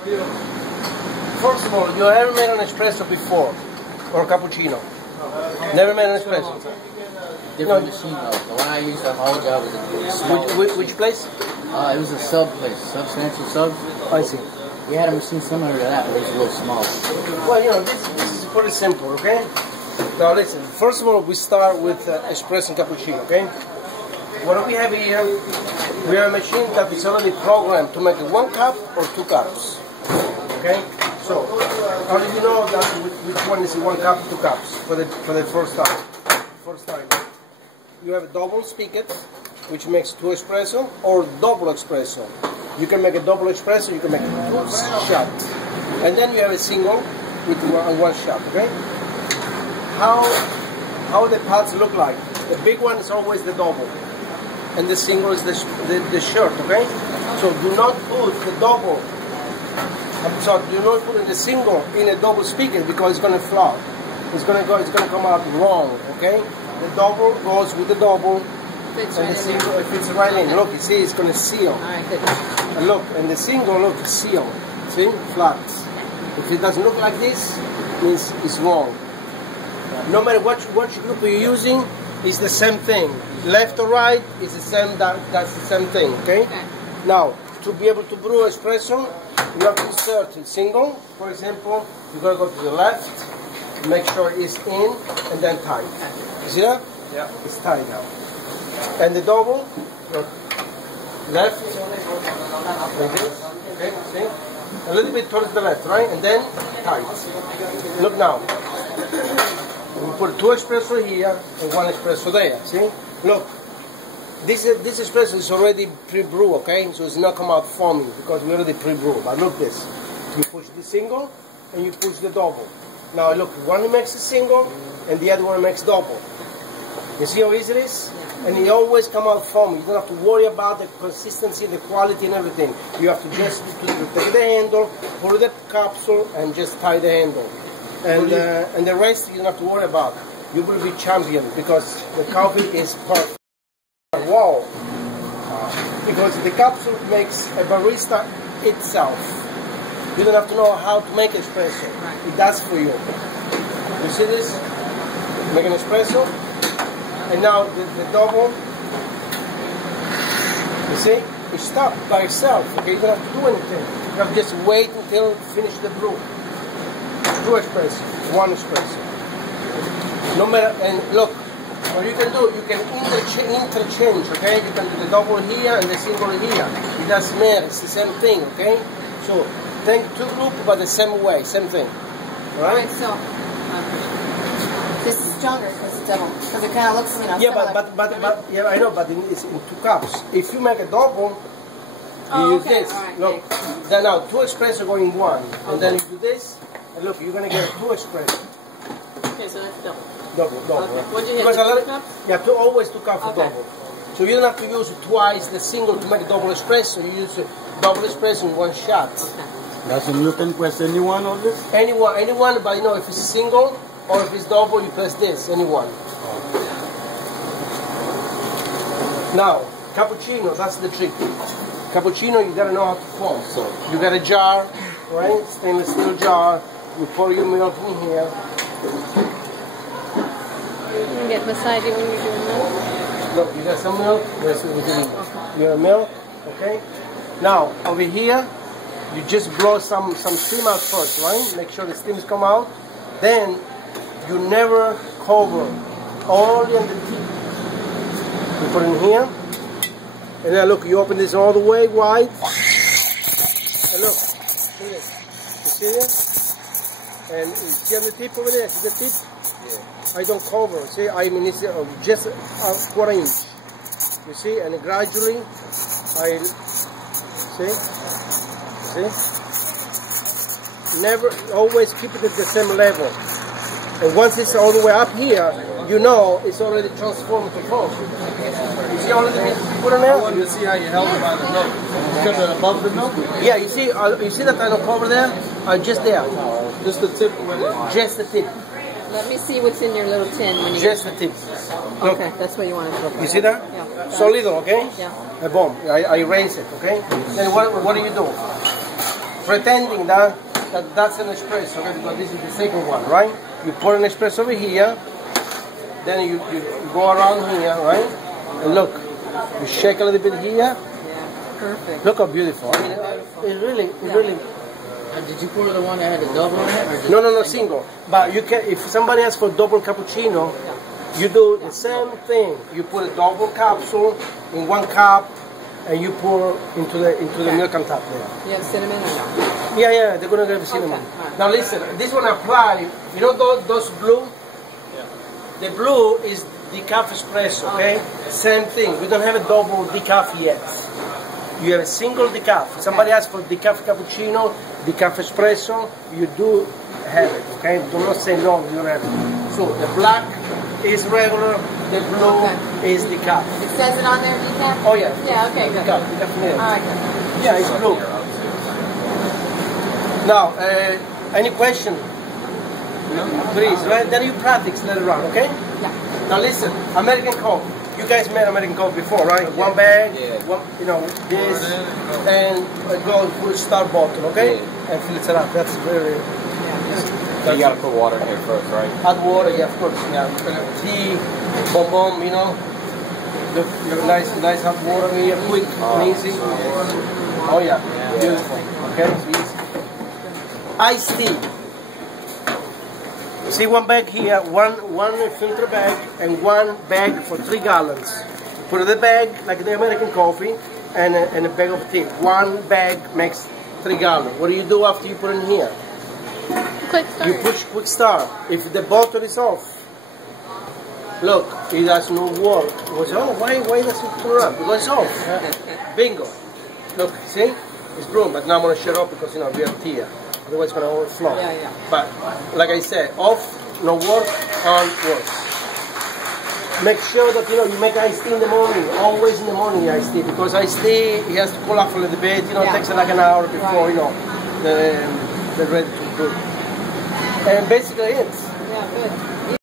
First of all, you ever made an espresso before? Or a cappuccino? Never made an espresso? Different machine though. The one I used at home job was a small. Which place? It was a sub place, substantial subs. I see. We had a machine similar to that, but it was a little small. Well, you know, this is pretty simple, okay? Now listen, first of all, we start with espresso and cappuccino, okay? What we have here, we have a machine that is already programmed to make 1 cup or 2 cups, okay? So, how do you know that which one is 1 cup, 2 cups for the first time? You have a double spigot, which makes 2 espresso, or double espresso. You can make a double espresso, you can make 2 shots. And then you have a single with 1 shot, okay? How the pots look like? The big one is always the double, and the single is the short, okay? So do not put the double, do not put the single in a double spigot because it's going to flop. It's going to come out wrong, okay? The double goes with the double, and the single, if it's right in, look, you see, it's going to seal. And look, and the single, look, seal. See, flat. If it doesn't look like this, it means it's wrong. No matter what group you're using, it's the same thing. Left or right, it's the same. That's the same thing. Okay. Now, to be able to brew espresso, you have to insert a single. For example, you're going to go to the left, make sure it's in, and then tight. You see that? Yeah. It's tight now. And the double, look, left, like this. Okay. See? A little bit towards the left, right, and then tight. Look now. We put 2 espresso here and 1 espresso there. See? Look, this espresso is already pre-brew, okay? So it's not come out foamy because we already pre-brew. But look this. You push the single and you push the double. Now look, one makes a single and the other one makes double. You see how easy it is? And it always come out foamy. You don't have to worry about the consistency, the quality and everything. You have to just take the handle, pull the capsule and just tie the handle. And the rest you don't have to worry about. You will be champion because the coffee is perfect. Wow! Because the capsule makes a barista itself. You don't have to know how to make espresso. It does for you. You see this? Make an espresso. And now the double. You see? It stopped by itself. Okay, you don't have to do anything. You have to just wait until you finish the brew. 2 espresso, 1 espresso. No matter, and look, what you can do, you can interchange, okay? You can do the double here and the single here. It doesn't matter, it's the same thing, okay? So, take 2 groups, but the same way, same thing. Alright? So, this is stronger because it's double. Because it kind of looks, you know, yeah, but yeah, I know, but it's in 2 cups. If you make a double, you use this. Right, look, then now 2 espresso go in 1, and then you do this. And look, you're going to get 2 espresso. Okay, so that's double. Double. Okay. What do you Because have, 2 cups? Yeah, always 2 cups of double. So you don't have to use twice the single to make a double espresso. You use a double espresso in 1 shot. Okay. That's a you can press anyone on this? Anyone, but you know, if it's single or if it's double, you press this, anyone. Now, cappuccino, that's the trick. Cappuccino, you gotta know how to pour. So you got a jar, right? Stainless steel jar. You pour your milk in here. You can get beside you when you're doing that. Look, you got some milk. Yes, you have milk. Okay. Now over here, you just blow some steam out first, right? Make sure the steams come out. Then you never cover, only on the tip. You put it in here, and then look, you open this all the way wide, and look, see this? You see this? And you see on the tip over there, see the tip? Yeah. I don't cover, see, I mean it's just a quarter inch. You see, and gradually, see? Never, always keep it at the same level. And once it's all the way up here, you know it's already transformed to foam. You see all of the bits you put on there? I wanted to see how you held it by the milk. Because it's above the milk? Yeah, you see that I don't cover there? Just there. Just the tip? Just the tip. Let me see what's in your little tin. When you Just the tip. Look. Okay, that's what you want to do. You see that? Yeah. So little, okay? Yeah. Boom. I raise it, okay? Then what do you do? pretending that that's an espresso, okay? Because this is the second one, right? You pour an espresso over here, then you go around here, right? And look, you shake a little bit here. Yeah, perfect. Look how beautiful. I mean, it really. Did you pour the one that had a double in it? Or just No, single. But you can, if somebody asks for double cappuccino, you do the same thing. You put a double capsule in one cup, and you pour into the milk on top there. You have cinnamon or no? Yeah, they're gonna give cinnamon. Okay. Now listen, this one apply. You know those blue? Yeah. The blue is decaf espresso. Okay. Same thing. We don't have a double decaf yet. You have a single decaf. If somebody asks for decaf cappuccino, decaf espresso, you do have it. Okay. Do not say no. You don't have it. So the black is regular. The blue is decaf. It says it on there, decaf? Oh yeah. Yeah. Okay. Good. Decaf, definitely. All right. Good. Yeah, it's blue. Now, any question? Please, right? Then you practice later on, okay? Yeah. Now listen, American coffee. You guys made American coffee before, right? One bag, one, this, and go full star bottle, okay? And fill it up. That's very. So you gotta put water in here first, right? Add water, yeah, of course. Yeah. Tea, bonbon, the nice hot water here, quick and easy. Oh yeah, beautiful. Okay, easy. Iced tea. See, one bag here, one filter bag, and one bag for 3 gallons. Put in the bag like the American coffee, and a bag of tea. One bag makes 3 gallons. What do you do after you put in here? Quick start. You push quick start. If the bottle is off, look, it does not work. Why does it turn up? Because it's off. Bingo. Look, see? It's brewing, but now I'm going to shut off because, we have tea. Otherwise it's going to overflow. Yeah. But, like I said, off, no work, on, works. Make sure that, you make iced tea in the morning. Always in the morning, iced tea. Because iced tea, it has to cool off a little bit. It takes like an hour before, they're ready to brew. And basically it. Yeah, good.